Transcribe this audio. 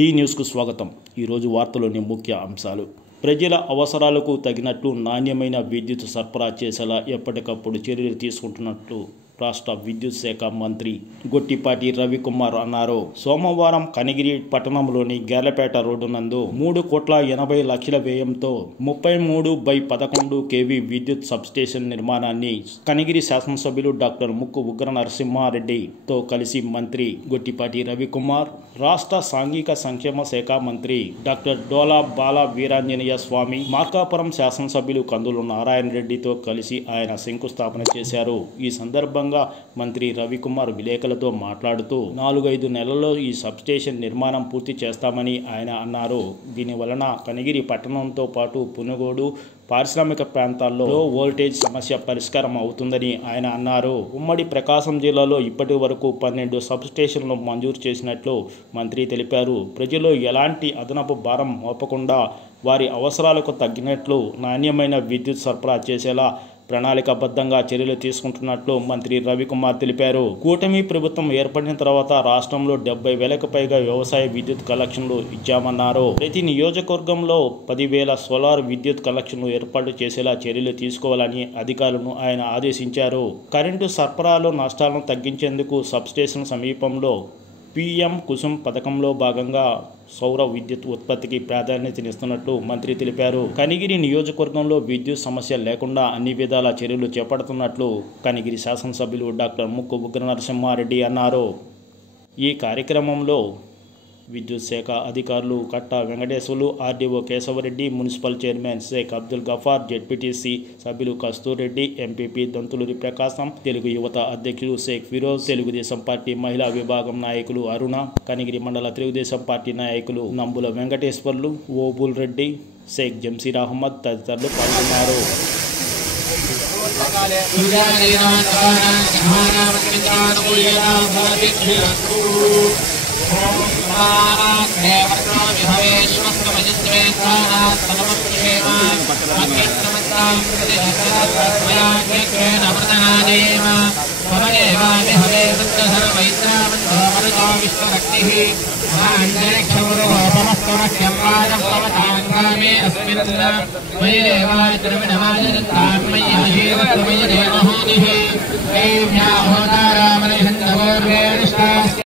D న్యూస్కు స్వాగతం. ఈరోజు వార్తలోని ముఖ్య అంశాలు. ప్రజల అవసరాలకు తగినట్లు నాణ్యమైన విద్యుత్ సరఫరా చేసేలా ఎప్పటికప్పుడు చర్యలు తీసుకుంటున్నట్లు రాష్ట్ర విద్యుత్ శాఖ మంత్రి గొట్టిపాటి రవికుమార్ అన్నారు. సోమవారం కనిగిరి పట్టణంలోని గేర్లపేట రోడ్డు నందు 3,80,00,000 వ్యయంతో 33/11 kV విద్యుత్ సబ్స్టేషన్ నిర్మాణాన్ని కనిగిరి శాసనసభ్యులు డాక్టర్ ముక్కు ఉగ్ర నరసింహారెడ్డితో కలిసి మంత్రి గొట్టిపాటి రవికుమార్, రాష్ట్ర సాంఘిక సంక్షేమ శాఖ మంత్రి డాక్టర్ డోలా బాల వీరాంజనేయ స్వామి, మార్కాపురం శాసనసభ్యులు కందులు నారాయణ రెడ్డితో కలిసి ఆయన శంకుస్థాపన చేశారు. ఈ సందర్భంగా మంత్రి రవికుమార్ విలేకరులతో మాట్లాడుతూ 4-5 నెలల్లో ఈ సబ్స్టేషన్ నిర్మాణం పూర్తి చేస్తామని ఆయన అన్నారు. దీనివలన కనిగిరి పట్టణంతో పాటు పునుగోడు, పారిశ్రామిక ప్రాంతాల్లో లో వోల్టేజ్ సమస్య పరిష్కారం అవుతుందని ఆయన అన్నారు. ఉమ్మడి ప్రకాశం జిల్లాలో ఇప్పటి వరకు 12 సబ్స్టేషన్లు మంజూరు చేసినట్లు మంత్రి తెలిపారు. ప్రజలు ఎలాంటి అదనపు భారం మోపకుండా వారి అవసరాలకు తగ్గినట్లు నాణ్యమైన విద్యుత్ సరఫరా చేసేలా ప్రణాళికాబద్ధంగా చర్యలు తీసుకుంటున్నట్లు మంత్రి రవికుమార్ తెలిపారు. కూటమి ప్రభుత్వం ఏర్పడిన తర్వాత రాష్ట్రంలో 70,000కు పైగా వ్యవసాయ విద్యుత్ కలెక్షన్లు ఇచ్చామన్నారు. ప్రతి నియోజకవర్గంలో 10,000 సోలార్ విద్యుత్ కలెక్షన్లు ఏర్పాటు చేసేలా చర్యలు తీసుకోవాలని అధికారులను ఆయన ఆదేశించారు. కరెంటు సరఫరాలో నష్టాలను తగ్గించేందుకు సబ్స్టేషన్ సమీపంలో PM కుసుమ్ పథకంలో భాగంగా సౌర విద్యుత్ ఉత్పత్తికి ప్రాధాన్యతనిస్తున్నట్లు మంత్రి తెలిపారు. కనిగిరి నియోజకవర్గంలో విద్యుత్ సమస్య లేకుండా అన్ని విధాల చర్యలు చేపడుతున్నట్లు కనిగిరి శాసనసభ్యులు డాక్టర్ ముక్కు ఉగ్ర నరసింహారెడ్డి అన్నారు. ఈ కార్యక్రమంలో విద్యుత్ శాఖ అధికారులు Katta Venkateswarlu, RDO Keshavareddy, municipal chairman Shaik Abdul Gafar, ZPTC సభ్యులు కస్తూరెడ్డి, MPP దంతులూరి ప్రకాశం, తెలుగు యువత అధ్యక్షులు షేక్ ఫిరోజ్, తెలుగుదేశం పార్టీ మహిళా విభాగం నాయకులు అరుణ, కనిగిరి మండల తెలుగుదేశం పార్టీ నాయకులు నంబుల వెంకటేశ్వర్లు, ఓబుల్ రెడ్డి, షేక్ జంసీర్ అహ్మద్ తదితరులు పాల్గొన్నారు.